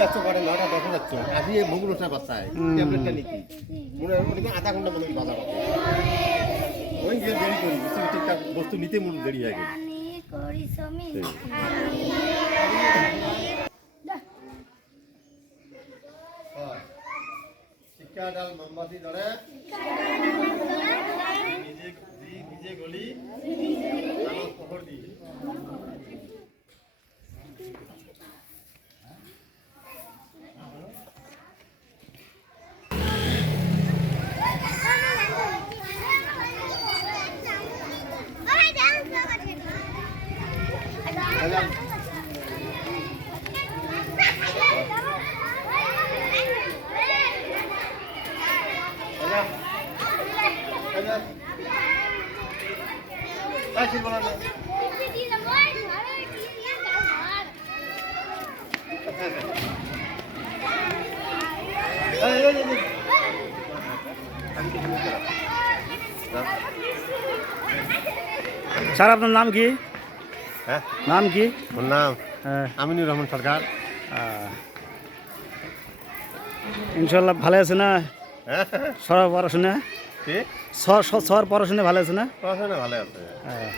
যাচ্ছ করে 9টা 10 যাচ্ছ আজি এই মুগুর ওটা বাচ্চায় ট্যাবলেটটা নিতি মনে হয় ওদিকে আধা ঘন্টা মতো বাজার করতে ওই যে দেরি করি প্রত্যেকটা বস্তু নিতে মূল দেরি হয়ে গেল শিক্ষা ডাল মোমবাতি ধরে নিজে গলি আলো পহর দি স্যার আপনার নাম কি? হ্যাঁ নাম কি? ওর নাম হ্যাঁ আমিনুর রহমান সরকার। ইনশাল্লাহ ভালো আছে না? সর পড়াশোনা কি সর পড়াশোনা ভালো আছে না? পড়াশোনা ভালো আছে। হ্যাঁ